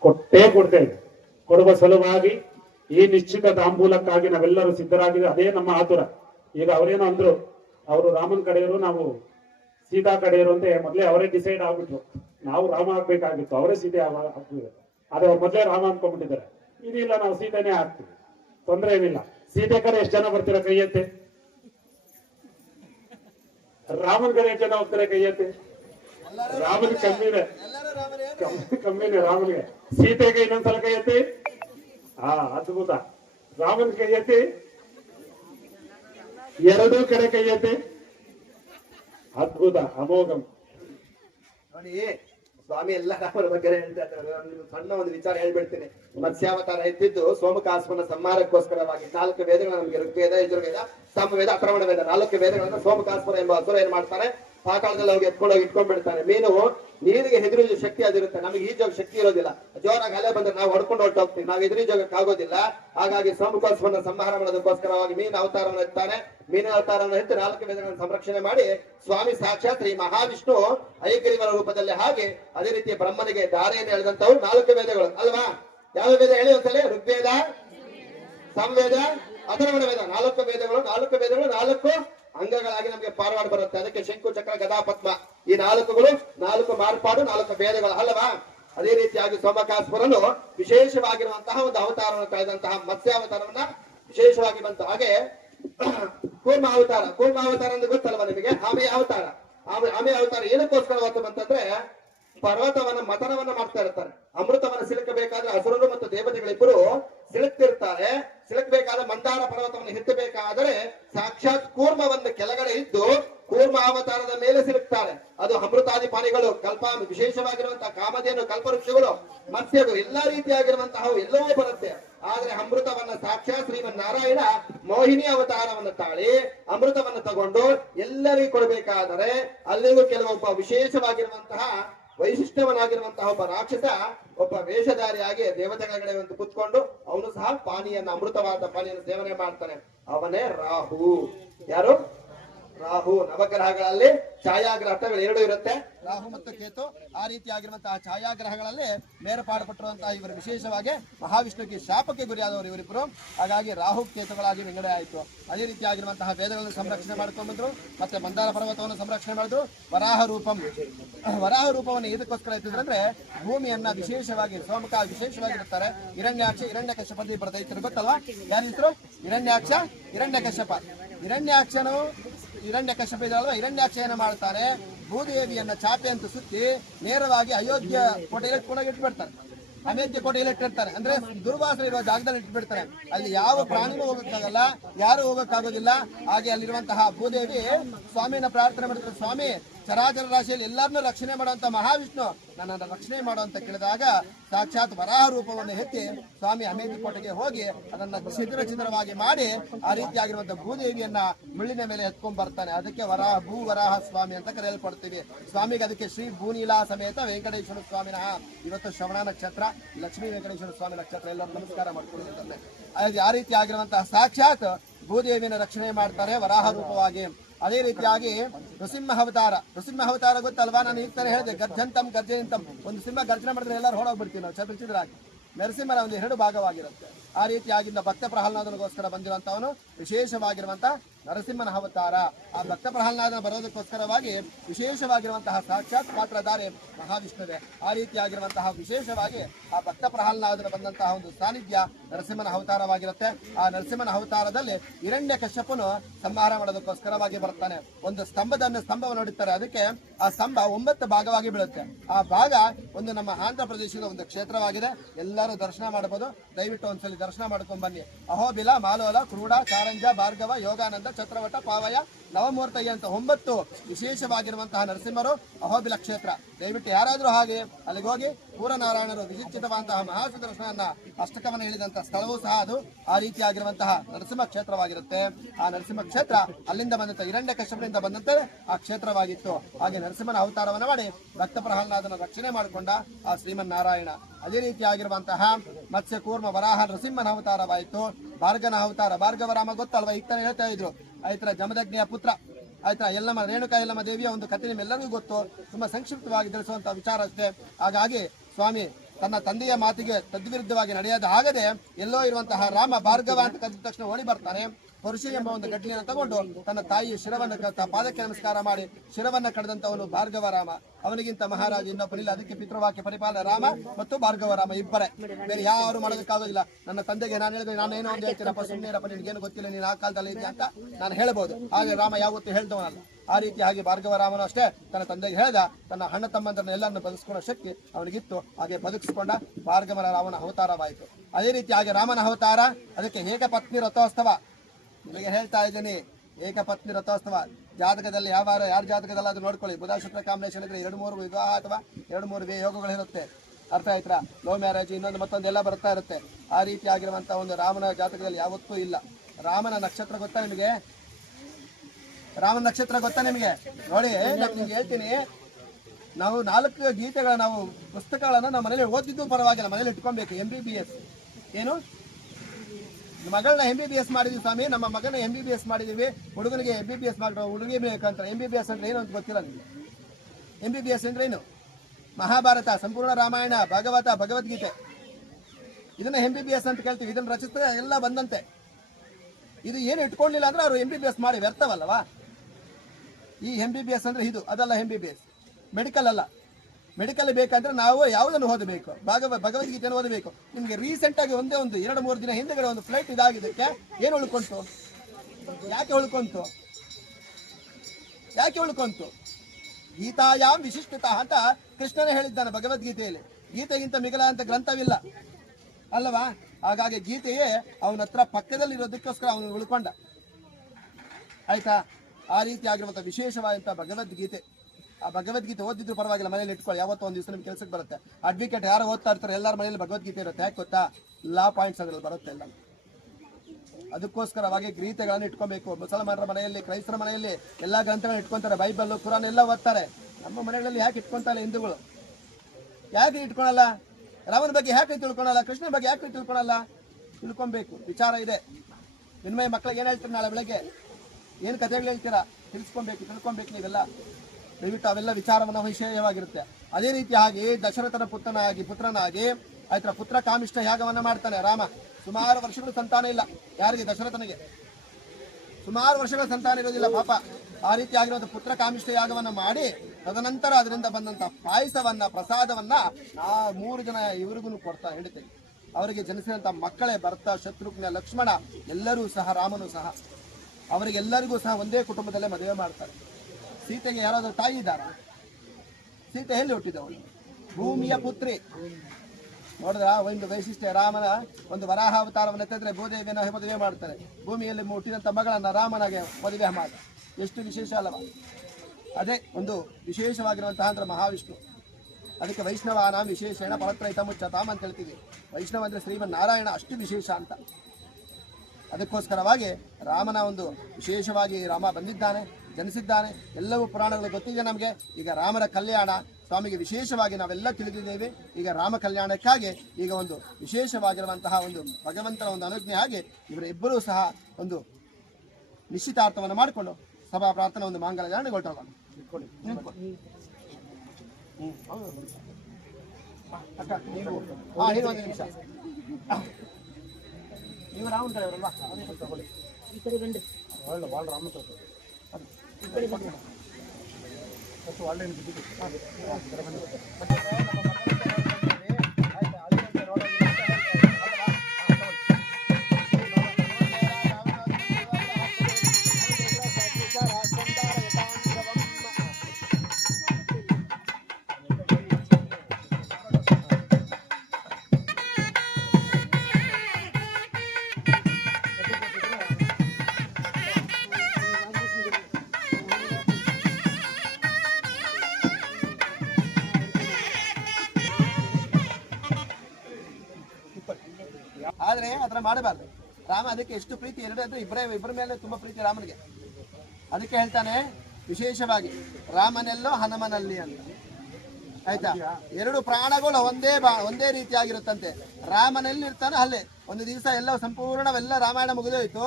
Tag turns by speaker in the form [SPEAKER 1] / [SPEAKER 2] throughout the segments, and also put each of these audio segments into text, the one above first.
[SPEAKER 1] ಕೊಟ್ಟೇ ಕೊಡ್ತೇವೆ ಕೊಡುವ ಸಲುವಾಗಿ ಈ ನಿಶ್ಚಿತ ತಾಂಬೂಲಕ್ಕಾಗಿ ನಾವೆಲ್ಲರೂ ಸಿದ್ಧರಾಗಿದ್ದೇವೆ ಅದೇ ನಮ್ಮ ಆತುರ. ಈಗ ಅವರೇನು ಅಂದ್ರು, ಅವರು ರಾಮನ್ ಕಡೆಯವರು, ನಾವು ಸೀತಾ ಕಡೆಯರು ಅಂತ ಮೊದಲೇ ಅವರೇ ಡಿಸೈಡ್ ಆಗ್ಬಿಟ್ರು. ನಾವು ರಾಮ ಆಗ್ಬೇಕಾಗಿತ್ತು, ಅವರೇ ಸೀತೆ ಆಗ- ಆಗ್ತಿದ್ರು ಆದ್ರೆ ಅವ್ರು ಮೊದಲೇ ರಾಮ ಅನ್ಕೊಂಡ್ಬಿಟ್ಟಿದ್ದಾರೆ. ಇದಿಲ್ಲ, ನಾವು ಸೀತೆನೇ ಆಗ್ತೀವಿ. ತೊಂದ್ರೆ ಏನಿಲ್ಲ. ಸೀತೆ ಕಡೆ ಎಷ್ಟು ಜನ ಬರ್ತೀರಾ ಕೈ ಎತ್ತೆ ರಾಮನ್ ಕಡೆ ಎಷ್ಟು ಜನ ಹೋಗ್ತಾರೆ ಕೈ ಎತ್ತೆ ರಾಮನ್ ಕಮ್ಮಿ ಕಮ್ಮಿನೇ ಸೀತೆ ಸೀತೆಗೆ ಇನ್ನೊಂದ್ಸಲ ಕೈ ಎತ್ತಿ. ಹಾ ಅದ್ಭುತ. ರಾಮನ್ ಕೈ ಎತ್ತಿ. ಎರಡೂ ಕಡೆ ಕೈ ಎತ್ತಿ. ಅದ್ಭುತ ಅಮೋಘಂ.
[SPEAKER 2] ನೋಡಿ ಸ್ವಾಮಿ ಎಲ್ಲ ರಾಮರ ಬಗ್ಗೆ ಹೇಳ್ತಾ ಇದ್ದಾರೆ. ಸಣ್ಣ ಒಂದು ವಿಚಾರ ಹೇಳ್ಬಿಡ್ತೀನಿ. ಮತ್ಸ್ಯಾವತಾರ ಎತ್ತಿದ್ದು ಸೋಮಕಾಸ್ಮನ ಸಂಹಾರಕ್ಕೋಸ್ಕರವಾಗಿ. ನಾಲ್ಕು ವೇದಗಳು ನಮಗೆ ಋಗ್ವೇದ ಯಜುರ್ವೇದ ಸಾಮವೇದ ಅಪರವಣ ವೇದ ನಾಲ್ಕು ವೇದಗಳನ್ನ ಸೋಮಕಾಸ್ಮನ ಎಂಬ ಹಸುರ ಏನ್ ಮಾಡ್ತಾರೆ? ಪಾತಾಳದಲ್ಲಿ ಹೋಗಿ ಎತ್ಕೊಂಡೋಗಿ ಇಟ್ಕೊಂಡ್ಬಿಡ್ತಾರೆ ಮೀನು ನೀರಿಗೆ ಹೆದರಿ ಶಕ್ತಿ ಅದಿರುತ್ತೆ. ನಮಗೆ ಈಜೋಗ ಶಕ್ತಿ ಇರೋದಿಲ್ಲ. ಜೋರಾಗಿ ಅಲೆ ಬಂದ್ರೆ ನಾವು ಹೊಡ್ಕೊಂಡು ಹೊರಟೋಗ್ತೀವಿ ನಾವು ಎದುರಿ ಜಾಗಕ್ಕೆ ಆಗೋದಿಲ್ಲ. ಹಾಗಾಗಿ ಸೋಮಕೋಸ್ವನ ಸಂಹಾರ ಮಾಡೋದಕ್ಕೋಸ್ಕರವಾಗಿ ಮೀನು ಅವತಾರವನ್ನು ಎತ್ತಾನೆ ಮೀನ ಅವತಾರವನ್ನು ಎತ್ತಿ ನಾಲ್ಕು ವೇದಗಳನ್ನು ಸಂರಕ್ಷಣೆ ಮಾಡಿ ಸ್ವಾಮಿ ಸಾಕ್ಷಾತ್ ಈ ಮಹಾವಿಷ್ಣು ಐಗ್ರೀವರ ರೂಪದಲ್ಲಿ ಹಾಗೆ ಅದೇ ರೀತಿ ಬ್ರಹ್ಮನಿಗೆ ದಾರೆಯನ್ನು ಎಳೆದಂತವ್ರು ನಾಲ್ಕು ವೇದಗಳು. ಅಲ್ವಾ? ಯಾವ ವೇದ ಹೇಳಿ ಒಂದ್ಸಲ? ಋಗ್ವೇದ, ಸಂವೇದ, ಅಥರ್ವಣ ವೇದ. ನಾಲ್ಕು ವೇದಗಳು ನಾಲ್ಕು ವೇದಗಳು, ನಾಲ್ಕು ಅಂಗಗಳಾಗಿ ನಮಗೆ ಪಾರ್ವಾಡ್ ಬರುತ್ತೆ. ಅದಕ್ಕೆ ಶಂಕು, ಚಕ್ರ, ಗದಾ, ಪದ್ಮ. ಈ ನಾಲ್ಕುಗಳು ನಾಲ್ಕು ಮಾರ್ಪಾಡು, ನಾಲ್ಕು ಭೇದಗಳು, ಅಲ್ಲವಾ? ಅದೇ ರೀತಿಯಾಗಿ ಸೋಮಕಾಸ್ಪುರನು ವಿಶೇಷವಾಗಿರುವಂತಹ ಒಂದು ಅವತಾರವನ್ನು ಕಳೆದಂತಹ ಮತ್ಸ್ಯಾವತಾರವನ್ನ ವಿಶೇಷವಾಗಿ ಬಂತು. ಹಾಗೆ ಕೂರ್ಮ ಅವತಾರ ಕೂರ್ಮ ಅವತಾರ ಅಂದ್ರೆ ಗೊತ್ತಲ್ವಾ ನಿಮಗೆ? ಆಮೆಯ ಅವತಾರ. ಆಮೆ ಆಮೆಯ ಅವತಾರ ಏನಕ್ಕೋಸ್ಕರ ಹೊತ್ತು ಬಂತಂದ್ರೆ ಪರ್ವತವನ್ನ, ಮತನವನ್ನ ಮಾಡ್ತಾ ಇರ್ತಾರೆ. ಅಮೃತವನ್ನ ಸಿಲುಕಬೇಕಾದ್ರೆ ಅಸುರರು ಮತ್ತು ದೇವತೆಗಳಿಬ್ಬರು ಸಿಲುಕ್ತಿರ್ತಾರೆ. ಸಿಲುಕಬೇಕಾದ ಮಂದಾರ ಪರ್ವತವನ್ನು ಎತ್ತಬೇಕಾದರೆ ಸಾಕ್ಷಾತ್ ಕೂರ್ಮವನ್ನು ಕೆಳಗಡೆ ಇದ್ದು ಕೂರ್ಮ ಅವತಾರದ ಮೇಲೆ ಸಿಲುಕ್ತಾರೆ. ಅದು ಅಮೃತಾದಿ ಪಾನಿಗಳು ಕಲ್ಪ, ವಿಶೇಷವಾಗಿರುವಂತಹ ಕಾಮಧೇನು, ಕಲ್ಪವೃಕ್ಷಗಳು, ಮತ್ಸ್ಯಗಳು, ಎಲ್ಲಾ ರೀತಿಯಾಗಿರುವಂತಹ ಎಲ್ಲವೂ ಬರುತ್ತೆ. ಆದ್ರೆ ಅಮೃತವನ್ನ ಸಾಕ್ಷಾತ್ ಶ್ರೀಮನ್ನಾರಾಯಣ ಮೋಹಿನಿ ಅವತಾರವನ್ನು ತಾಳಿ ಅಮೃತವನ್ನು ತಗೊಂಡು ಎಲ್ಲರಿಗೂ ಕೊಡಬೇಕಾದರೆ ಅಲ್ಲಿಗೂ ಕೆಲವೊಬ್ಬ ವಿಶೇಷವಾಗಿರುವಂತಹ ವೈಶಿಷ್ಟ್ಯವನಾಗಿರುವಂತಹ ಒಬ್ಬ ರಾಕ್ಷಸ ಒಬ್ಬ ವೇಷಧಾರಿಯಾಗಿ ದೇವತೆಗಳ ಒಂದು ಕುತ್ಕೊಂಡು ಅವನು ಸಹ ಪಾನಿಯನ್ನ, ಅಮೃತವಾದ ಪಾನಿಯನ್ನು ಸೇವನೆ ಮಾಡ್ತಾನೆ. ಅವನೇ ರಾಹು. ಯಾರು? ರಾಹು ನವಗ್ರಹಗಳಲ್ಲಿ ಛಾಯಾಗ್ರಹಗಳು ಎರಡು ಇರುತ್ತೆ. ರಾಹು ಮತ್ತು ಕೇತು ಆ ರೀತಿಯಾಗಿರುವಂತಹ ಛಾಯಾಗ್ರಹಗಳಲ್ಲಿ ಮೇರ್ಪಾಡಪಟ್ಟಿರುವಂತಹ ಇವರು ವಿಶೇಷವಾಗಿ ಮಹಾವಿಷ್ಣುವಿಗೆ ಶಾಪಕ್ಕೆ ಗುರಿಯಾದವರು ಇವರಿಬ್ಬರು ಹಾಗಾಗಿ ರಾಹು ಕೇತುಗಳಾಗಿ ವಿಂಗಡೆ ಆಯಿತು. ಅದೇ ರೀತಿಯಾಗಿರುವಂತಹ ವೇದಗಳನ್ನು ಸಂರಕ್ಷಣೆ ಮಾಡ್ಕೊಂಡು ಬಂದರು. ಮತ್ತೆ ಮಂದಾರ ಪರ್ವತವನ್ನು ಸಂರಕ್ಷಣೆ ಮಾಡಿದ್ರು. ವರಾಹ ರೂಪಂ. ವರಾಹ ರೂಪವನ್ನು ಇದಕ್ಕೋಸ್ಕರ ಎತ್ತಿದ್ರು ಅಂದ್ರೆ ಭೂಮಿಯನ್ನ ವಿಶೇಷವಾಗಿ ಸೋಮಕ ವಿಶೇಷವಾಗಿರುತ್ತಾರೆ. ಹಿರಣ್ಯಾಕ್ಷ ಇರಣ್ಯ ಕಶ್ಯಪ ಇಬ್ಬರು ದೈತ್ಯರು, ಗೊತ್ತಲ್ವಾ? ಯಾರ ಹೆಸರು? ಹಿರಣ್ಯಾಕ್ಷ ಹಿರಣ್ಯ ಕಶ್ಯಪ ಹಿರಣ್ಯಾಕ್ಷನು ಹಿರಣ್ಯ ಕಶ್ಯಪ ಇದಲ್ವಾ ಹಿರಣ್ಯಾಕ್ಷಯನ ಮಾಡ್ತಾರೆ. ಭೂದೇವಿಯನ್ನ ಚಾಪೆ ಅಂತ ಸುತ್ತಿ ನೇರವಾಗಿ ಅಯೋಧ್ಯ ಕೋಟೆಯಲ್ಲಿ ಕೂಡ ಇಟ್ಬಿಡ್ತಾರೆ ಅಮೇಧ್ಯ ಕೋಟೆಯಲ್ಲಿ ಇಟ್ಟಿರ್ತಾರೆ ಅಂದ್ರೆ ದುರ್ವಾಸನೆ ಇರುವ ಜಾಗದಲ್ಲಿ ಇಟ್ಬಿಡ್ತಾರೆ ಅಲ್ಲಿ ಯಾವ ಪ್ರಾಣಿನೂ ಹೋಗಕ್ಕಾಗಲ್ಲ, ಯಾರು ಹೋಗಕ್ಕಾಗೋದಿಲ್ಲ. ಹಾಗೆ ಅಲ್ಲಿರುವಂತಹ ಭೂದೇವಿ ಸ್ವಾಮಿಯನ್ನ ಪ್ರಾರ್ಥನೆ ಮಾಡ್ತಾರೆ. ಸ್ವಾಮಿ ಚರಾಚರ ರಾಶಿಯಲ್ಲಿ ಎಲ್ಲರನ್ನೂ ರಕ್ಷಣೆ ಮಾಡುವಂತ ಮಹಾವಿಷ್ಣು ನನ್ನನ್ನು ರಕ್ಷಣೆ ಮಾಡುವಂತ ಕೇಳಿದಾಗ ಸಾಕ್ಷಾತ್ ವರಾಹ ರೂಪವನ್ನು ಎತ್ತಿ ಸ್ವಾಮಿ ಅಮೇಧಿ ಕೋಟೆಗೆ ಹೋಗಿ ಅದನ್ನ ಛಿದ್ರ ಛಿದ್ರವಾಗಿ ಮಾಡಿ ಆ ರೀತಿಯಾಗಿರುವಂತಹ ಭೂದೇವಿಯನ್ನ ಮುಳ್ಳಿನ ಮೇಲೆ ಎತ್ಕೊಂಡ್ ಬರ್ತಾನೆ. ಅದಕ್ಕೆ ವರಾಹ, ಭೂ ವರಾಹ ಸ್ವಾಮಿ ಅಂತ ಕರೆಯಲ್ಪಡ್ತೀವಿ. ಸ್ವಾಮಿಗೆ ಅದಕ್ಕೆ ಶ್ರೀ ಭೂನೀಲಾ ಸಮೇತ ವೆಂಕಟೇಶ್ವರ ಸ್ವಾಮಿನ ಇವತ್ತು ಶ್ರವಣ ನಕ್ಷತ್ರ, ಲಕ್ಷ್ಮೀ ವೆಂಕಟೇಶ್ವರ ಸ್ವಾಮಿ ನಕ್ಷತ್ರ ಎಲ್ಲರೂ ನಮಸ್ಕಾರ ಮಾಡ್ಕೊಂಡಿದ್ದಾರೆ. ಹಾಗಾಗಿ ಆ ರೀತಿ ಆಗಿರುವಂತಹ ಸಾಕ್ಷಾತ್ ಭೂದೇವಿಯನ್ನು ರಕ್ಷಣೆ ಮಾಡ್ತಾರೆ ವರಾಹ ರೂಪವಾಗಿ. ಅದೇ ರೀತಿಯಾಗಿ ನೃಸಿಂಹ ಅವತಾರ. ನೃಸಿಂಹ ಅವತಾರ ಗೊತ್ತಲ್ವಾ? ನಾನು ಈ ತರ ಹೇಳಿದೆ. ಗರ್ಜಂತಂ, ಗರ್ಜಯಂತಂ. ಒಂದು ಸಿಂಹ ಗರ್ಜನೆ ಮಾಡಿದ್ರೆ ಎಲ್ಲರೂ ಹೊಡೋಗ್ಬಿಡ್ತೀವಿ ನಾವು ಚತುರ್ಚಿದ್ರಾಗಿ ಚಿದ್ರಾಗಿ ನರಸಿಂಹನ ಒಂದು ಎರಡು ಭಾಗವಾಗಿರುತ್ತೆ. ಆ ರೀತಿಯಾಗಿಂದ ಭಕ್ತ ಪ್ರಹ್ಲಾದನಿಗೋಸ್ಕರ ಬಂದಿರುವಂತವನು ವಿಶೇಷವಾಗಿರುವಂತಹ ನರಸಿಂಹನ ಅವತಾರ. ಆ ಭಕ್ತ ಪ್ರಹ್ಲಾದನ ಬರೋದಕ್ಕೋಸ್ಕರವಾಗಿ ವಿಶೇಷವಾಗಿರುವಂತಹ ಸಾಕ್ಷಾತ್ ಪಾತ್ರಧಾರೆ ಮಹಾವಿಷ್ಣುವೇ. ಆ ರೀತಿಯಾಗಿರುವಂತಹ ವಿಶೇಷವಾಗಿ ಆ ಭಕ್ತ ಪ್ರಹ್ಲಾದನ ಬಂದಂತಹ ಒಂದು ಸಾನ್ನಿಧ್ಯ ನರಸಿಂಹನ ಅವತಾರವಾಗಿರುತ್ತೆ. ಆ ನರಸಿಂಹನ ಅವತಾರದಲ್ಲಿ ಹಿರಣ್ಯ ಕಶ್ಯಪನು ಸಂಹಾರ ಮಾಡೋದಕ್ಕೋಸ್ಕರವಾಗಿ ಬರ್ತಾನೆ. ಒಂದು ಸ್ತಂಭದನ್ನ ಸ್ತಂಭವನ್ನು ನೋಡುತ್ತಾರೆ ಅದಕ್ಕೆ ಆ ಸ್ತಂಭ ಒಂಬತ್ತು ಭಾಗವಾಗಿ ಬೀಳುತ್ತೆ. ಆ ಭಾಗ ಒಂದು ನಮ್ಮ ಆಂಧ್ರ ಪ್ರದೇಶದ ಒಂದು ಕ್ಷೇತ್ರವಾಗಿದೆ. ಎಲ್ಲರೂ ದರ್ಶನ ಮಾಡಬಹುದು ದಯವಿಟ್ಟು ಒಂದ್ಸಲಿ ದರ್ಶನ ಮಾಡ್ಕೊಂಡ್ ಬನ್ನಿ. ಅಹೋಬಿಲ, ಮಾಲೋಲ, ಕ್ರೂಡ, ಕಾರಂಜ, ಭಾರ್ಗವ, ಯೋಗಾನಂದ చత్రవట పావయ ನವಮೂರ್ತಯ್ಯ ಅಂತ ಒಂಬತ್ತು ವಿಶೇಷವಾಗಿರುವಂತಹ ನರಸಿಂಹರು ಅಹೋಬಿಲ ಕ್ಷೇತ್ರ. ದಯವಿಟ್ಟು ಯಾರಾದರೂ ಹಾಗೆ ಅಲ್ಲಿಗೆ ಹೋಗಿ ಪೂರನಾರಾಯಣರು ವಿಚಿತ್ರವಂತಹ ಮಹಾಸುದರ್ಶನ ಅಷ್ಟಕವನ್ನು ಹೇಳಿದಂತಹ ಸ್ಥಳವೂ ಸಹ ಅದು. ಆ ರೀತಿಯಾಗಿರುವಂತಹ ನರಸಿಂಹ ಕ್ಷೇತ್ರವಾಗಿರುತ್ತೆ. ಆ ನರಸಿಂಹ ಕ್ಷೇತ್ರ ಅಲ್ಲಿಂದ ಬಂದಂತ ಇರಂಡ ಕಶ್ಯಪನಿಂದ ಬಂದಂತೆ ಆ ಕ್ಷೇತ್ರವಾಗಿತ್ತು. ಹಾಗೆ ನರಸಿಂಹನ ಅವತಾರವನ್ನು ಮಾಡಿ ಭಕ್ತ ಪ್ರಹ್ಲಾದನ ರಕ್ಷಣೆ ಮಾಡಿಕೊಂಡ ಆ ಶ್ರೀಮನ್ ನಾರಾಯಣ ಅದೇ ರೀತಿಯಾಗಿರುವಂತಹ ಮತ್ಸ್ಯ ಕೂರ್ಮ ವರಾಹ ನರಸಿಂಹನ ಅವತಾರವಾಯಿತು. ಭಾರ್ಗನ ಅವತಾರ ಭಾರ್ಗವರಾಮ ಗೊತ್ತಲ್ವಾ? ಈಗ ತಾನೇ ಹೇಳ್ತಾ ಇದ್ರು. ಆಯ್ತರ ಜಮದಗ್ನಿಯ ಪುತ್ರ. ಆಯ್ತಾ ಎಲ್ಲಮ್ಮ ರೇಣುಕಾ ಎಲ್ಲಮ್ಮ ದೇವಿಯ ಒಂದು ಕಥೆ ನಿಮ್ಮೆಲ್ಲರಿಗೂ ಗೊತ್ತು. ತುಂಬಾ ಸಂಕ್ಷಿಪ್ತವಾಗಿ ತಿಳಿಸುವಂತಹ ವಿಚಾರ ಅಷ್ಟೇ. ಹಾಗಾಗಿ ಸ್ವಾಮಿ, ತನ್ನ ತಂದೆಯ ಮಾತಿಗೆ ತದ್ವಿರುದ್ಧವಾಗಿ ನಡೆಯದ ಆಗದೆ ಎಲ್ಲೋ ಇರುವಂತಹ ರಾಮ ಭಾರ್ಗವ ಅಂತ ಕರೆದ ತಕ್ಷಣ ಓಡಿ ಬರ್ತಾನೆ ಪರುಷ ಎಂಬ ಒಂದು ಗಡ್ಡಿಯನ್ನು ತಗೊಂಡು ತನ್ನ ತಾಯಿಯ ಶಿರವನ್ನು ಪಾದಕ್ಕೆ ನಮಸ್ಕಾರ ಮಾಡಿ ಶಿರವನ್ನ ಕಳೆದಂತವನು ಭಾರ್ಗವ ರಾಮ ಅವನಿಗಿಂತ ಮಹಾರಾಜ ಇನ್ನೊಬ್ಬನಿಲ್ಲ ಅದಕ್ಕೆ ಪಿತೃವಾಕ್ಯ ಪರಿಪಾಲ ರಾಮ ಮತ್ತು ಭಾರ್ಗವ ರಾಮ ಇಬ್ಬರೇ. ಬೇರೆ ಯಾರು ಮಾಡೋದಕ್ಕಾಗೋದಿಲ್ಲ. ನನ್ನ ತಂದೆಗೆ ನಾನು ಹೇಳಿದ್ರೆ ನಾನು ಏನೋ ಒಂದು ಹೇಳ್ತೀನಪ್ಪ ಸುಮ್ಮನೆ ಇರಪ್ಪ ನಿನಗೇನು ಗೊತ್ತಿಲ್ಲ, ನೀನು ಆ ಕಾಲದಲ್ಲಿ ಇದೆಯಾ ಅಂತ ನಾನು ಹೇಳ್ಬೋದು. ಹಾಗೆ ರಾಮ ಯಾವತ್ತೂ ಹೇಳ್ದವನಲ್ಲ. ಆ ರೀತಿ ಹಾಗೆ ಭಾರ್ಗವ ರಾಮನು ಅಷ್ಟೇ ತನ್ನ ತಂದೆಗೆ ಹೇಳ್ದ, ತನ್ನ ಅಣ್ಣ ತಮ್ಮಂದ್ರನ್ನ ಎಲ್ಲರನ್ನು ಬದುಕಿಸ್ಕೊಳ್ಳೋ ಶಕ್ತಿ ಅವನಿಗಿತ್ತು. ಹಾಗೆ ಬದುಕಿಸಿಕೊಂಡ ಭಾರ್ಗವರ ರಾಮನ ಅವತಾರವಾಯಿತು. ಅದೇ ರೀತಿ ಹಾಗೆ ರಾಮನ ಅವತಾರ, ಅದಕ್ಕೆ ಏಕಪತ್ನಿ ರಥೋತ್ಸವ. ನಿಮಗೆ ಹೇಳ್ತಾ ಇದ್ದೀನಿ, ಏಕಪತ್ನಿ ರಥೋತ್ಸವ. ಜಾತಕದಲ್ಲಿ ಯಾವ ಯಾರ ಜಾತಕದಲ್ಲಿ ಅದು ನೋಡ್ಕೊಳ್ಳಿ. ಬುಧ ಶುಕ್ರ ಕಾಂಬಿನೇಷನ್ ಇದ್ರೆ ಎರಡು ಮೂರು ವಿವಾಹ ಅಥವಾ ಎರಡು ಮೂರು ಯೋಗಗಳಿರುತ್ತೆ ಅರ್ಥ ಆಯ್ತಾ? ಲವ್ ಮ್ಯಾರೇಜ್, ಇನ್ನೊಂದು ಮತ್ತೊಂದು ಎಲ್ಲ ಬರ್ತಾ ಇರುತ್ತೆ. ಆ ರೀತಿ ಆಗಿರುವಂತಹ ಒಂದು ರಾಮನ ಜಾತಕದಲ್ಲಿ ಯಾವತ್ತೂ ಇಲ್ಲ. ರಾಮನ ನಕ್ಷತ್ರ ಗೊತ್ತಾ ನಿಮಗೆ? ರಾಮನ ನಕ್ಷತ್ರ ಗೊತ್ತಾ ನಿಮಗೆ? ನೋಡಿ, ನಾನು ನಿಮ್ಗೆ ಹೇಳ್ತೀನಿ. ನಾವು ನಾಲ್ಕು ಗೀತೆಗಳ, ನಾವು ಪುಸ್ತಕಗಳನ್ನು ನಮ್ಮ ಮನೇಲಿ ಓದಿದ್ದು ಪರವಾಗಿಲ್ಲ. ಮನೇಲಿ ಇಟ್ಕೊಬೇಕು. ಎಂ ಬಿ ಬಿ ಎಸ್ ಏನು? ಮಗಳನ್ನ ಎಂ ಬಿ ಬಿ ಎಸ್ ಮಾಡಿದ್ವಿ ಸ್ವಾಮಿ. ನಮ್ಮ ಮಗನ ಎಂ ಬಿ ಬಿ ಎಸ್ ಮಾಡಿದೀವಿ. ಹುಡುಗನಿಗೆ ಎಂ ಬಿ ಬಿ ಎಸ್ ಮಾಡಿರೋ ಹುಡುಗಿ ಬೇಕಂತ. ಎಂ ಬಿ ಬಿ ಎಸ್ ಅಂದ್ರೆ ಏನು ಅಂತ ಗೊತ್ತಿಲ್ಲ ನಿಮಗೆ? ಎಂ ಬಿ ಬಿ ಎಸ್ ಅಂದ್ರೆ ಏನು? ಮಹಾಭಾರತ, ಸಂಪೂರ್ಣ ರಾಮಾಯಣ, ಭಾಗವತ, ಭಗವದ್ಗೀತೆ. ಇದನ್ನ ಎಂ ಬಿ ಬಿ ಎಸ್ ಅಂತ ಕೇಳ್ತೀವಿ. ಇದನ್ನ ರಚಿಸಿದ್ರೆ ಎಲ್ಲ ಬಂದಂತೆ. ಇದು ಏನು ಇಟ್ಕೊಂಡಿಲ್ಲ ಅಂದ್ರೆ ಅವರು ಎಂ ಬಿ ಬಿ ಎಸ್ ಮಾಡಿ ವ್ಯರ್ಥವಲ್ಲವಾ? ಈ ಎಂ ಬಿ ಬಿ ಎಸ್ ಅಂದ್ರೆ ಇದು. ಅದಲ್ಲ M B B S medical ಅಲ್ಲ. ಮೆಡಿಕಲ್ ಬೇಕಂದ್ರೆ ನಾವು ಯಾವುದನ್ನು ಓದಬೇಕು? ಭಾಗವ, ಭಗವದ್ಗೀತೆಯನ್ನು ಓದಬೇಕು. ನಿಮಗೆ ರೀಸೆಂಟ್ ಆಗಿ ಒಂದೇ ಒಂದು, ಎರಡು, ಮೂರು ದಿನ ಹಿಂದೆಗಡೆ ಒಂದು ಫ್ಲೈಟ್ ಇದಾಗಿದ್ದಕ್ಕೆ ಏನು ಉಳ್ಕೊಂತು? ಯಾಕೆ ಉಳ್ಕೊಂತು? ಯಾಕೆ ಉಳ್ಕೊಂತು? ಗೀತಾಯಾಮ್ ವಿಶಿಷ್ಟತ ಅಂತ ಕೃಷ್ಣನೇ ಹೇಳಿದ್ದಾನೆ ಭಗವದ್ಗೀತೆಯಲ್ಲಿ. ಗೀತೆಗಿಂತ ಮಿಗಲ ಅಂತ ಗ್ರಂಥವಿಲ್ಲ. ಅಲ್ಲವಾ? ಹಾಗಾಗಿ ಗೀತೆಯೇ ಅವನ ಹತ್ರ ಪಕ್ಕದಲ್ಲಿ ಇರೋದಕ್ಕೋಸ್ಕರ ಅವನು ಉಳ್ಕೊಂಡ. ಆಯ್ತಾ? ಆ ರೀತಿ ಆಗಿರುವಂಥ ವಿಶೇಷವಾದಂಥ ಭಗವದ್ಗೀತೆ. ಆ ಭಗವದ್ಗೀತೆ ಓದಿದ್ರು ಪರವಾಗಿಲ್ಲ ಮನೇಲಿ ಇಟ್ಕೊಳ್ಳಿ. ಯಾವತ್ತೋ ಒಂದು ದಿವಸ ನಿಮ್ಗೆ ಕೆಲಸಕ್ಕೆ ಬರುತ್ತೆ. ಅಡ್ವೊಕೇಟ್ ಯಾರು ಓದ್ತಾ ಇರ್ತಾರೆ, ಎಲ್ಲರ ಮನೇಲಿ ಭಗವದ್ಗೀತೆ ಇರುತ್ತೆ. ಯಾಕೆ ಗೊತ್ತಾ? ಲಾ ಪಾಯಿಂಟ್ಸ್ ಅದ್ರಲ್ಲಿ ಬರುತ್ತೆ ಎಲ್ಲ. ಅದಕ್ಕೋಸ್ಕರವಾಗಿ ಗೀತೆಗಳನ್ನು ಇಟ್ಕೊಬೇಕು. ಮುಸಲ್ಮಾನರ ಮನೆಯಲ್ಲಿ, ಕ್ರೈಸ್ತರ ಮನೆಯಲ್ಲಿ ಎಲ್ಲಾ ಗ್ರಂಥಗಳನ್ನ ಇಟ್ಕೊಂತಾರೆ ಬೈಬಲ್ ಕುರಾನ್ ಎಲ್ಲ ಓದ್ತಾರೆ. ನಮ್ಮ ಮನೆಗಳಲ್ಲಿ ಯಾಕೆ ಇಟ್ಕೊಂತಾರೆ ಹಿಂದೂಗಳು? ಯಾಕೆ ಇಟ್ಕೊಳಲ್ಲ? ರಾಮನ ಬಗ್ಗೆ ಯಾಕೆ ತಿಳ್ಕೊಳಲ್ಲ? ಕೃಷ್ಣನ ಬಗ್ಗೆ ಯಾಕೆ ತಿಳ್ಕೊಳಲ್ಲ? ತಿಳ್ಕೊಬೇಕು. ವಿಚಾರ ಇದೆ. ನಿನ್ಮಯ ಮಕ್ಕಳಿಗೆ ಏನು ಹೇಳ್ತೀರಿ ನಾಳೆ ಬೆಳಗ್ಗೆ? ಏನು ಕಥೆಗಳು ಹೇಳ್ತೀರಾ? ತಿಳಿಸ್ಕೊಬೇಕು, ತಿಳ್ಕೊಬೇಕು ನೀವೆಲ್ಲ. ದಯವಿಟ್ಟು ಅವೆಲ್ಲ ವಿಚಾರವನ್ನ ವಿಷಯವಾಗಿರುತ್ತೆ. ಅದೇ ರೀತಿ ಹಾಗೆ ದಶರಥನ ಪುತ್ರನಾಗಿ ಪುತ್ರನಾಗಿ, ಆಯ್ತಾ, ಪುತ್ರ ಕಾಮಿಷ್ಠ ಯಾಗವನ್ನ ಮಾಡ್ತಾನೆ ರಾಮ. ಸುಮಾರು ವರ್ಷಗಳು ಸಂತಾನ ಇಲ್ಲ. ಯಾರಿಗೆ? ದಶರಥನಿಗೆ. ಸುಮಾರು ವರ್ಷಗಳ ಸಂತಾನ ಇರೋದಿಲ್ಲ ಪಾಪ. ಆ ರೀತಿ ಆಗಿರುವಂತಹ ಪುತ್ರ ಕಾಮಿಷ್ಠ ಯಾಗವನ್ನ ಮಾಡಿ, ತದನಂತರ ಅದರಿಂದ ಬಂದಂತ ಪಾಯಸವನ್ನ, ಪ್ರಸಾದವನ್ನ ಆ ಮೂರು ಜನ ಇವರಿಗೂ ಕೊಡ್ತಾ ಹೇಳುತ್ತೆ ಅವರಿಗೆ ಜನಿಸಿದಂತ ಮಕ್ಕಳೇ ಭರತ, ಶತ್ರುಘ್ನ, ಲಕ್ಷ್ಮಣ, ಎಲ್ಲರೂ ಸಹ ರಾಮನು ಸಹ. ಅವರಿಗೆಲ್ಲರಿಗೂ ಸಹ ಒಂದೇ ಕುಟುಂಬದಲ್ಲೇ ಮದುವೆ ಮಾಡ್ತಾರೆ. ಸೀತೆಗೆ ಯಾರಾದರೂ ತಾಯಿ ಇದ್ದಾರ? ಸೀತೆ ಎಲ್ಲಿ ಹುಟ್ಟಿದವಳು? ಭೂಮಿಯ ಪುತ್ರಿ. ನೋಡಿದ್ರ, ಒಂದು ವೈಶಿಷ್ಟ್ಯ, ರಾಮನ ಒಂದು ವರಾಹ ಅವತಾರವನ್ನು ಎತ್ತಿದ್ರೆ ಭೂದೇವಿಯನ್ನು ಮದುವೆ ಮಾಡ್ತಾರೆ. ಭೂಮಿಯಲ್ಲಿ ಹುಟ್ಟಿದಂಥ ಮಗಳನ್ನ ರಾಮನಾಗೆ ಮದುವೆ ಮಾಡ. ಎಷ್ಟು ವಿಶೇಷ ಅಲ್ಲವ? ಅದೇ ಒಂದು ವಿಶೇಷವಾಗಿರುವಂತಹ ಅಂದ್ರೆ ಮಹಾವಿಷ್ಣು. ಅದಕ್ಕೆ ವೈಷ್ಣವಾನ ವಿಶೇಷಣ ಪರತ್ರೈತ ಮುಚ್ಚತಾಮ್ ಅಂತ ಹೇಳ್ತೀವಿ. ವೈಷ್ಣವ ಅಂದ್ರೆ ಶ್ರೀಮನ್ ನಾರಾಯಣ ಅಷ್ಟು ವಿಶೇಷ ಅಂತ. ಅದಕ್ಕೋಸ್ಕರವಾಗಿ ರಾಮನ ಒಂದು ವಿಶೇಷವಾಗಿ ರಾಮ ಬಂದಿದ್ದಾನೆ. ಜನಿಸಿದ್ದಾನೆ ಎಲ್ಲವೂ ಪುರಾಣಗಳು ಗೊತ್ತಿದೆ ನಮಗೆ ಈಗ ರಾಮನ ಕಲ್ಯಾಣ ಸ್ವಾಮಿಗೆ ವಿಶೇಷವಾಗಿ ನಾವೆಲ್ಲ ತಿಳಿದಿದ್ದೇವೆ ಈಗ ರಾಮ ಕಲ್ಯಾಣಕ್ಕಾಗಿ ಈಗ ಒಂದು ವಿಶೇಷವಾಗಿರುವಂತಹ ಒಂದು ಭಗವಂತನ ಒಂದು ಅನುಜ್ಞೆ ಹಾಗೆ ಇವರಿಬ್ಬರೂ ಸಹ ಒಂದು ನಿಶ್ಚಿತಾರ್ಥವನ್ನು ಮಾಡಿಕೊಂಡು ಸಭಾ ಪ್ರಾರ್ಥನೆ ಒಂದು ಮಾಂಗಲ್ಯ ಹೊರಟೋಗೋಣ ನಿಂತ್ಕೊಳ್ಳಿ. ಹ್ಮ್. ಹೌದು. ಅಕ್ಕ ನೀವು ಹಾ ಇರು ಒಂದು ನಿಮಿಷ ನೀವು ರಾಮನ್ ಕಡೆ ಅವರಲ್ವಾ ಅವನೇ ಕೊಟ್ಟು ತಗೊಳ್ಳಿ
[SPEAKER 3] ಈ ಕಡೆ ಬನ್ರಿ
[SPEAKER 1] ಒಳ್ಳೆ ಭಾಳ ರಾಮ
[SPEAKER 3] ಈ
[SPEAKER 2] ಮಾಡಬಾರ್ದು. ರಾಮ ಅದಕ್ಕೆ ಎಷ್ಟು ಪ್ರೀತಿ ಎರಡು ಅಂದ್ರೆ ಇಬ್ಬರೇ, ಇಬ್ಬರ ಮೇಲೆ ತುಂಬಾ ಪ್ರೀತಿ ರಾಮನಿಗೆ. ಅದಕ್ಕೆ ಹೇಳ್ತಾನೆ ವಿಶೇಷವಾಗಿ, ರಾಮನೆಲ್ಲೋ ಹನುಮನಲ್ಲಿ ಅಂತ. ಆಯ್ತಾ? ಎರಡು ಪ್ರಾಣಗಳು ಒಂದೇ ಬಾ, ಒಂದೇ ರೀತಿಯಾಗಿರುತ್ತಂತೆ. ರಾಮನಲ್ಲಿ ಇರ್ತಾನೆ ಅಲ್ಲೇ. ಒಂದು ದಿವಸ ಎಲ್ಲ ಸಂಪೂರ್ಣವೆಲ್ಲ ರಾಮಾಯಣ ಮುಗಿದೋಯ್ತು.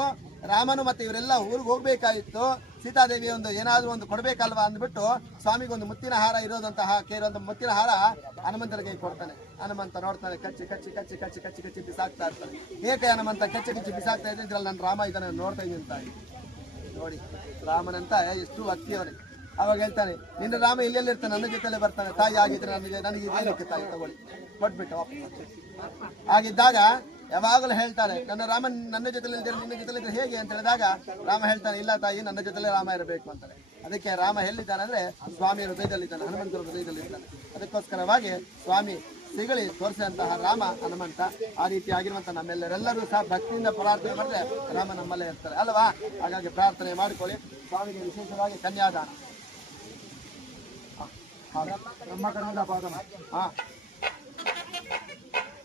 [SPEAKER 2] ರಾಮನು ಮತ್ತೆ ಇವರೆಲ್ಲ ಊರಿಗೆ ಹೋಗ್ಬೇಕಾಗಿತ್ತು. ಸೀತಾದೇವಿ ಒಂದು ಏನಾದ್ರೂ ಒಂದು ಕೊಡಬೇಕಲ್ವಾ ಅಂದ್ಬಿಟ್ಟು ಸ್ವಾಮಿಗೆ ಒಂದು ಮುತ್ತಿನ ಹಾರ ಇರೋದಂತಹ ಕೇರುವಂತ ಮುತ್ತಿನ ಹಾರ ಹನುಮಂತನ ಕೈ ಕೊಡ್ತಾನೆ. ಹನುಮಂತ ನೋಡ್ತಾನೆ, ಕಚ್ಚಿ ಕಚ್ಚಿ ಕಚ್ಚಿ ಕಚ್ಚಿ ಕಚ್ಚಿ ಕಚ್ಚಿ ಬಿಸಾಕ್ತಾ ಇರ್ತಾನೆ. ಏಕೆ ಹನುಮಂತ ಕಚ್ಚಿ ಕಚ್ಚಿ ಬಿಸಾಕ್ತಾ ಇದ್ರೆ ಇದ್ರಲ್ಲಿ ನನ್ನ ರಾಮ ಇದನ್ನ ನೋಡ್ತಾ ಇದ್ದೀನಿ ತಾಯಿ ನೋಡಿ, ರಾಮನಂತ ಎಷ್ಟು ಭಕ್ತಿ ಅವನಿಗೆ ಅವಾಗ ಹೇಳ್ತಾನೆ, ನಿನ್ನ ರಾಮ ಇರ್ತಾನೆ ನನ್ನ ಜೊತೆಲೆ ಬರ್ತಾನೆ. ತಾಯಿ ಆಗಿದ್ರೆ ನನಗೆ ನನಗೆ ತಾಯಿ? ತಗೊಳ್ಳಿ. ಕೊಟ್ಬಿಟ್ಟು ಆಗಿದ್ದಾಗ ಯಾವಾಗಲೂ ಹೇಳ್ತಾನೆ ನನ್ನ ರಾಮ ನನ್ನ ಜೊತೆಲಿ ನಿನ್ನ ಜೊತೆಲಿ ಇದ್ರೆ ಹೇಗೆ ಅಂತ ಹೇಳಿದಾಗ, ರಾಮ ಹೇಳ್ತಾನೆ, ಇಲ್ಲ ತಾಯಿ, ನನ್ನ ಜೊತೆಲೆ ರಾಮ ಇರಬೇಕು ಅಂತಾರೆ. ಅದಕ್ಕೆ ರಾಮ ಎಲ್ಲಿದ್ದಾನೆ ಅಂದ್ರೆ ಸ್ವಾಮಿ ಹೃದಯದಲ್ಲಿದ್ದಾನೆ ಹನುಮಂತರ ಹೃದಯದಲ್ಲಿದ್ದಾನೆ ಅದಕ್ಕೋಸ್ಕರವಾಗಿ ಸ್ವಾಮಿ ಸಿಗಳಿ ತೋರಿಸಿದಂತಹ ರಾಮ, ಹನುಮಂತ, ಆ ರೀತಿಯಾಗಿರುವಂತ ನಮ್ಮೆಲ್ಲರೆಲ್ಲರೂ ಸಹ ಭಕ್ತಿಯಿಂದ ಪ್ರಾರ್ಥನೆ ಮಾಡಿದ್ರೆ ರಾಮ ನಮ್ಮಲ್ಲೇ ಇರ್ತಾರೆ. ಅಲ್ವಾ? ಹಾಗಾಗಿ ಪ್ರಾರ್ಥನೆ ಮಾಡಿಕೊಳ್ಳಿ. ಸ್ವಾಮಿಗೆ ವಿಶೇಷವಾಗಿ ಕನ್ಯಾದಾನ ಹಾ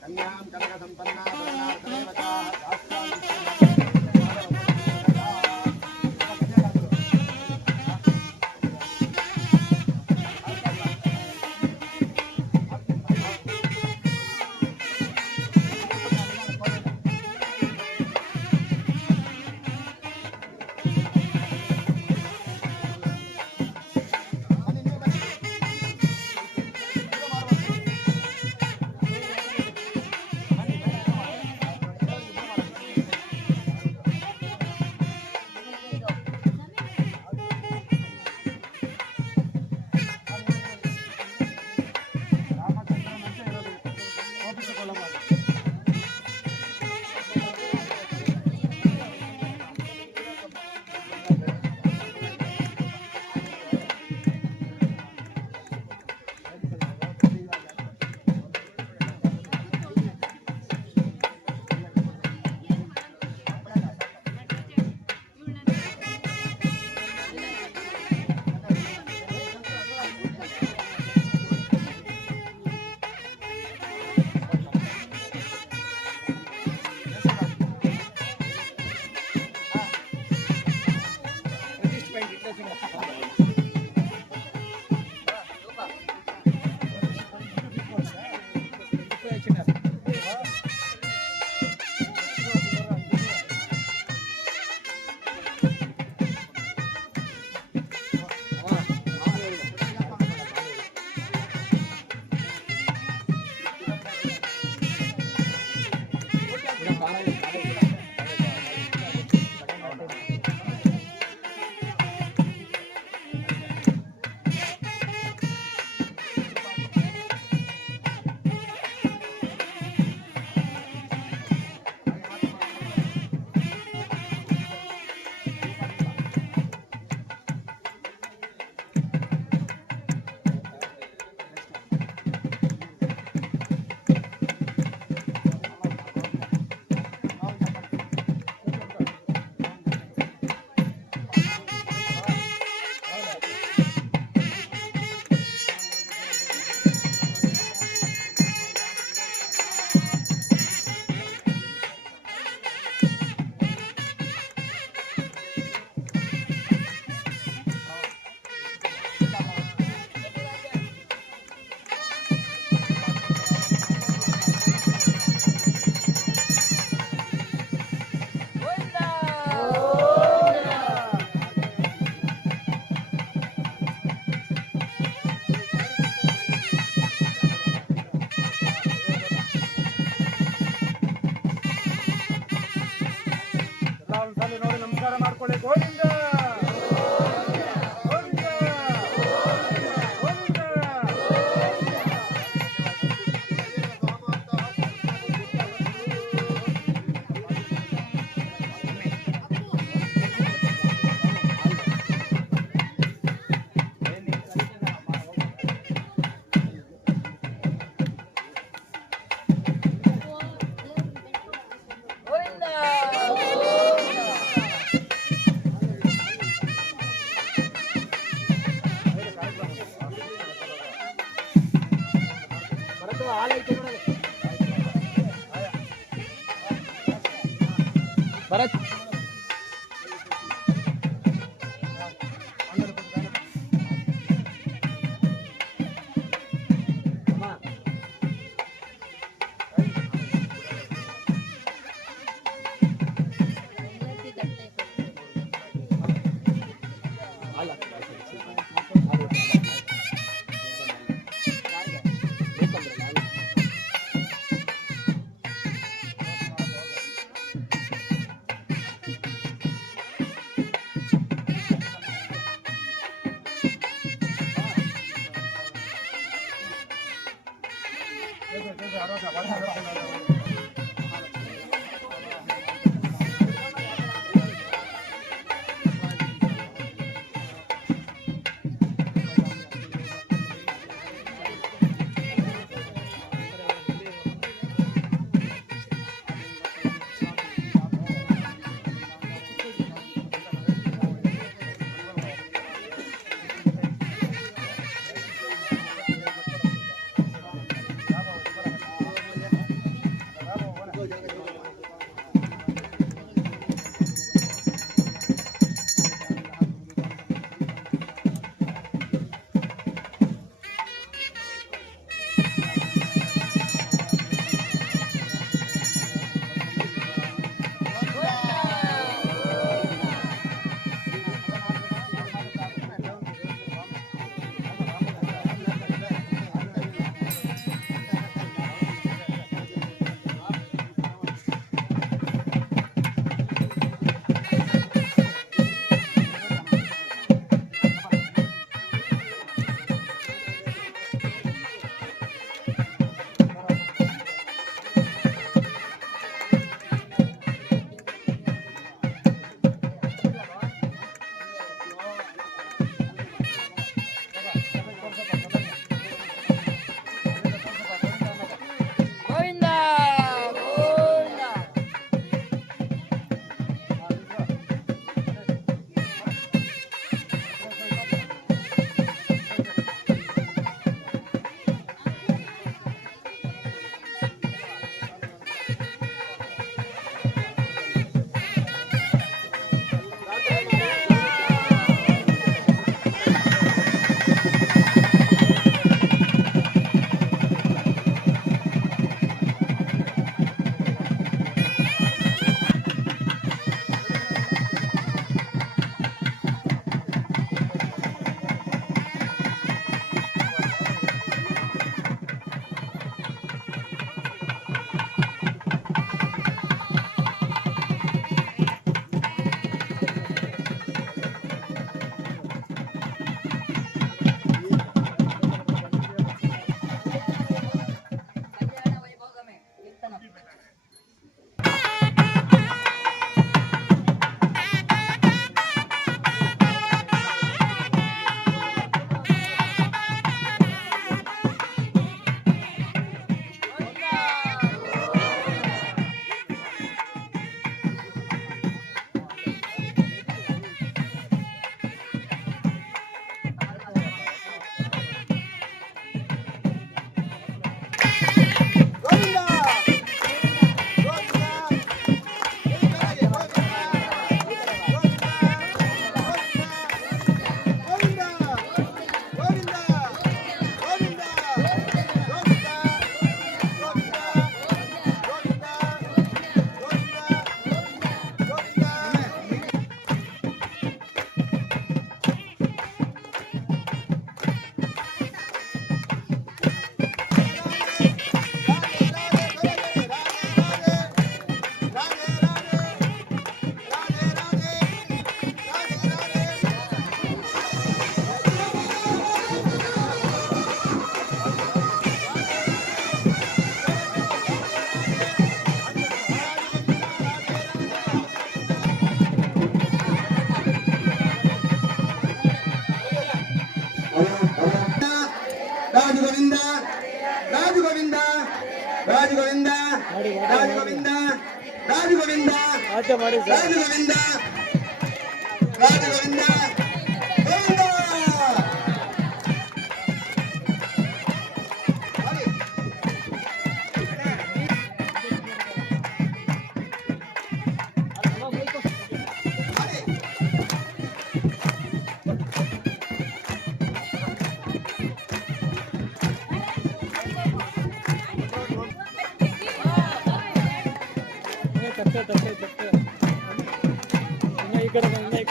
[SPEAKER 2] కన్యాం కనక సంపన్నా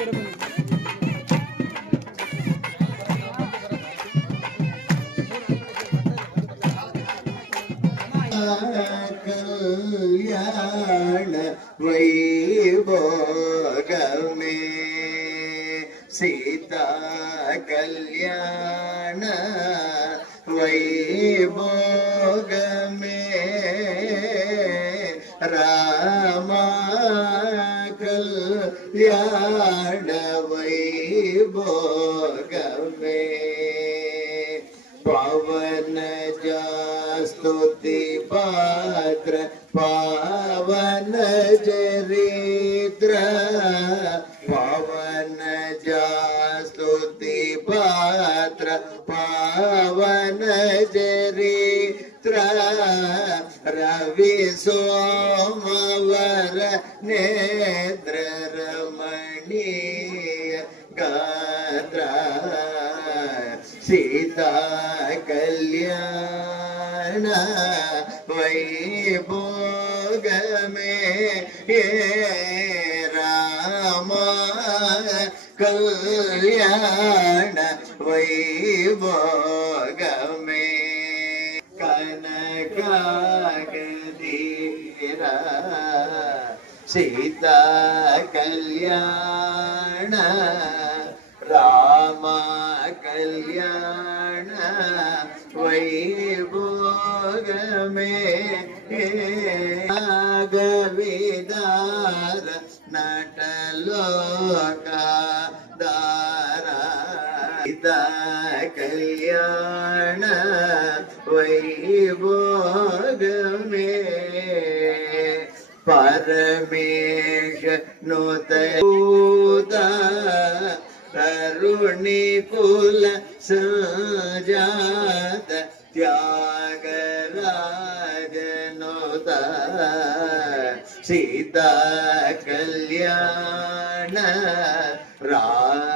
[SPEAKER 2] Vitamin स्तुति पात्र
[SPEAKER 4] पावन जरिद्र पवन जा स्तुति पात्र पावन जरिद्र रवि सोमवर ने
[SPEAKER 2] ಕಲ್ಯಾಣ ವೈಭೋಗಮೇ
[SPEAKER 5] ಹೇ ರಾಮ ಕಲ್ಯಾಣ ವೈಭೋಗಮೇ ಕನಕಾಗದೀರ ಸೀತಾ ಕಲ್ಯಾಣ ರಾಮ ಕಲ್ಯಾಣ ವೈಭೋಗಮೇ ಆಗವಿದಾರ ನಟಲೋಕ ದಾರ ಇದ ಕಲ್ಯಾಣ तरुणी कुल सजात त्याग राजनोता सीता कल्याण राज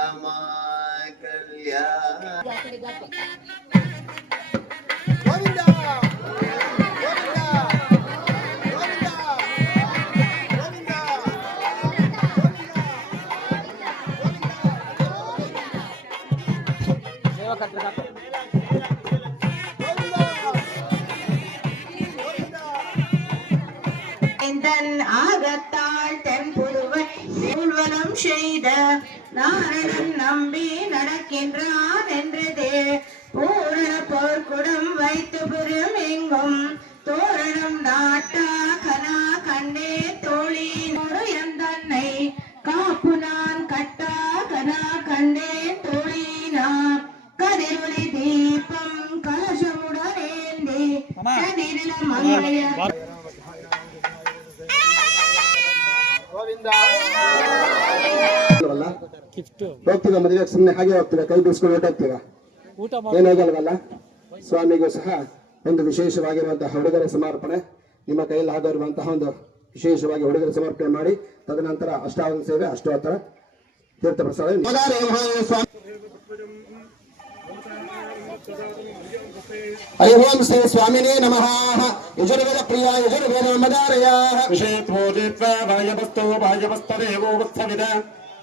[SPEAKER 6] தன் ஆகத்தாள் தென்புருவை செய்த நாரணன் நம்பி நடக்கின்றான் என்றதே
[SPEAKER 5] ಸುಮ್ಮನೆ ಹಾಗೆ ಹೋಗ್ತೀರಾ? ಕೈ
[SPEAKER 2] ಊಟ ಮಾಡಿ
[SPEAKER 5] ಏನಾಗಲ್ವಲ್ಲ ಸ್ವಾಮಿಗೂ ಸಹ ಒಂದು ವಿಶೇಷವಾಗಿರುವಂತಹ ಹುಡುಗರ ಸಮರ್ಪಣೆ. ನಿಮ್ಮ ಕೈಯಲ್ಲಿ ಆಗಿರುವಂತಹ ಒಂದು ವಿಶೇಷವಾಗಿ ಹುಡುಗರ ಸಮರ್ಪಣೆ ಮಾಡಿ ತದನಂತರ ಅಷ್ಟಾವನ ಸೇವೆ ಅಷ್ಟೋತ್ತರ ತೀರ್ಥ ಪ್ರಸಾದ. ಹರಿ ಓಂ ಶ್ರೀ ಸ್ವಾಮಿನೇ ನಮಃ. ಯಜುರ್ವೇದ ಪ್ರಿಯ ಯಜುರ್ವೇದ ಮದಾರಯ.
[SPEAKER 1] ವಿಷೇತ್ವೋದಿತ್ವ ಭಾಯವಸ್ತೋ ಭಾಯವಸ್ತದೇವೋ ವತ್ಸವಿದ.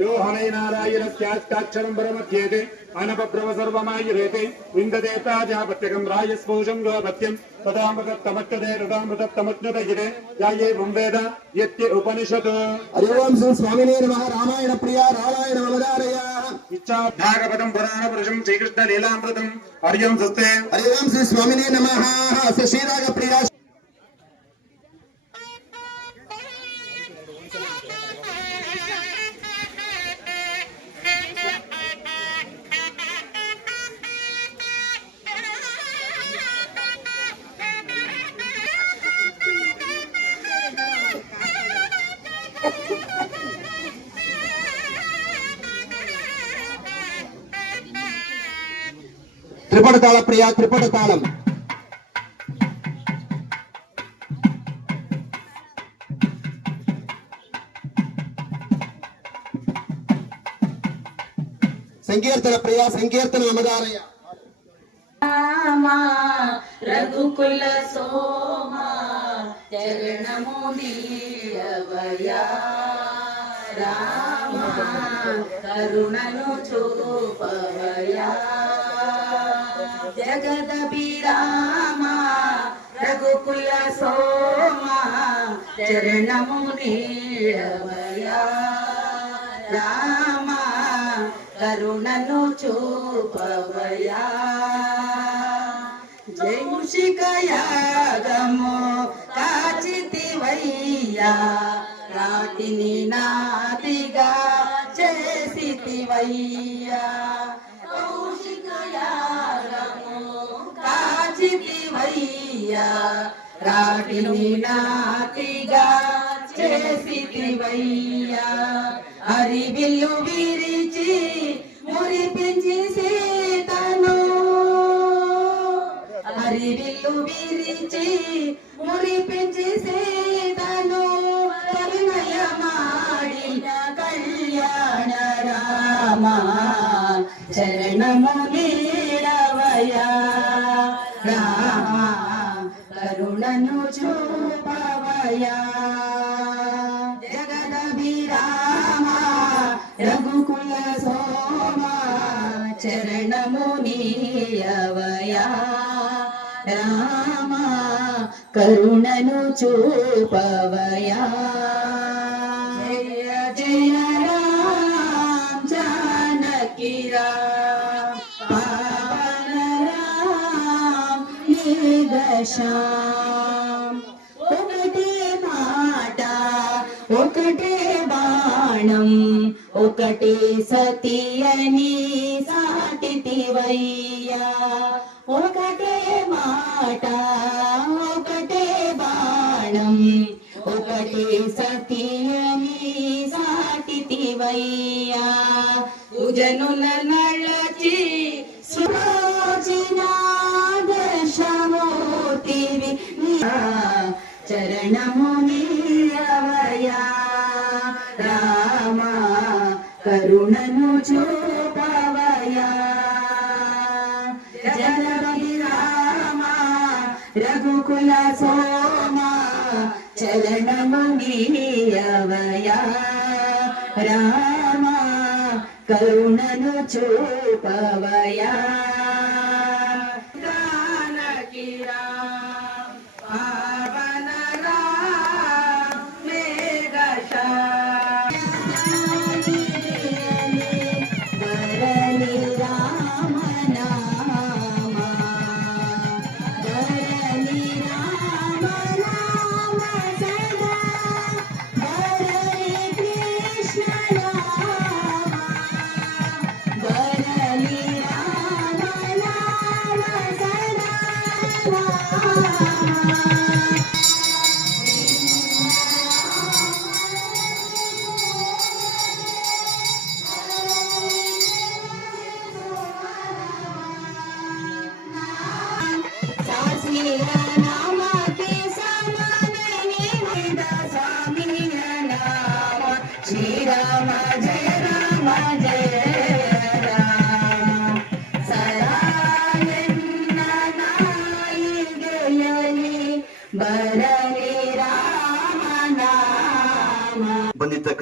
[SPEAKER 1] യോഹനൈനാരായണസ്യാഷ്ടാക്ഷരം പരമധ്യേത് അനപഭ്രവ സർവമായുരേത് വിന്ദതേ പ്രാജാപത്യകം രാജസ്പോഷം ഗോപത്യം തഥാമൃതമജ്ഞതേ ഋതാമൃതമജ്ഞതയിരെ യായേ
[SPEAKER 5] വേദ യത്യ ഉപനിഷത് ഹരി ഓം ശ്രീ സ്വാമിനേ നമഃ രാമായണ
[SPEAKER 1] പ്രിയ രാമായണ അവതാരയാ ఇచ్చా భాగవతం పురాణ పురుషం శ్రీకృష్ణ
[SPEAKER 5] లీలామృతం హరి ఓం స్వస్తే హరి ఓం శ్రీ స్వామినే నమ శ్రీరాగ ప్రియా ప్రియ త్రిపుట తాళం సంకీర్తన ప్రియ సంకీర్తన
[SPEAKER 6] అమదారయ్య రఘుకుల సోమా చరణము నీడవయా రామ కరుణను చూపవయా జగద జగదభిరామ రఘుకుల సోమ చరణము రామ కరుణను చూపవయా. జైముషికయాగము కాచితివయ్యా. నాటిని నాతిగా చేసితివయ్యా. చేసివయ్యా రాటిని నాతిగా చేసివయ్యా అరివిల్లు విరిచి మురిపించి సీతను. అరివిల్లు విరిచి మురిపించి సీతను కరుణయమాడిన కళ్యాణ రామ చరణముని కరుణను చూపవయా. జయ జయ రామ జానకిరా పవన రామ ఒకటే మాట ఒకటే బాణం ఒకటే సతి అని సాటితివయ్యా. ఒకటే మాట ఒకటే సతీయని సాటితివయ్యా. కుజనుల నళచి సుభా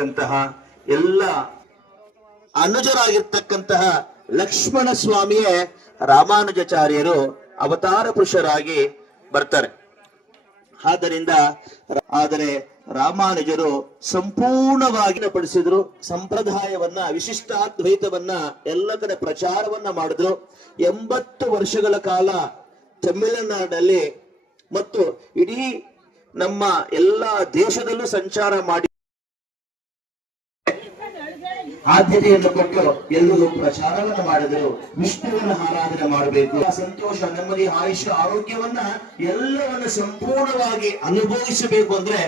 [SPEAKER 7] ಬಂದಿರತಕ್ಕಂತಹ ಎಲ್ಲ ಅನುಜರಾಗಿರ್ತಕ್ಕಂತಹ ಲಕ್ಷ್ಮಣ ಸ್ವಾಮಿಯೇ ರಾಮಾನುಜಾಚಾರ್ಯರು ಅವತಾರ ಪುರುಷರಾಗಿ ಬರ್ತಾರೆ. ಆದ್ದರಿಂದ ಆದರೆ ರಾಮಾನುಜರು ಸಂಪೂರ್ಣವಾಗಿ ಪಡಿಸಿದ್ರು ಸಂಪ್ರದಾಯವನ್ನ, ವಿಶಿಷ್ಟಾದ್ವೈತವನ್ನ, ಎಲ್ಲ ಕಡೆ ಪ್ರಚಾರವನ್ನ ಮಾಡಿದ್ರು. ಎಂಬತ್ತು ವರ್ಷಗಳ ಕಾಲ ತಮಿಳುನಾಡಲ್ಲಿ ಮತ್ತು ಇಡೀ ನಮ್ಮ ಎಲ್ಲ ದೇಶದಲ್ಲೂ ಸಂಚಾರ ಮಾಡಿ ಆದ್ಯತೆಯನ್ನು ಕೊಟ್ಟು ಎಲ್ಲರೂ ಪ್ರಚಾರವನ್ನು ಮಾಡಿದರು. ವಿಷ್ಣುವಿನ ಆರಾಧನೆ ಮಾಡಬೇಕು. ಸಂತೋಷ, ನೆಮ್ಮದಿ, ಆಯುಷ್ಯ, ಆರೋಗ್ಯವನ್ನ ಎಲ್ಲವನ್ನ ಸಂಪೂರ್ಣವಾಗಿ ಅನುಭವಿಸಬೇಕು ಅಂದ್ರೆ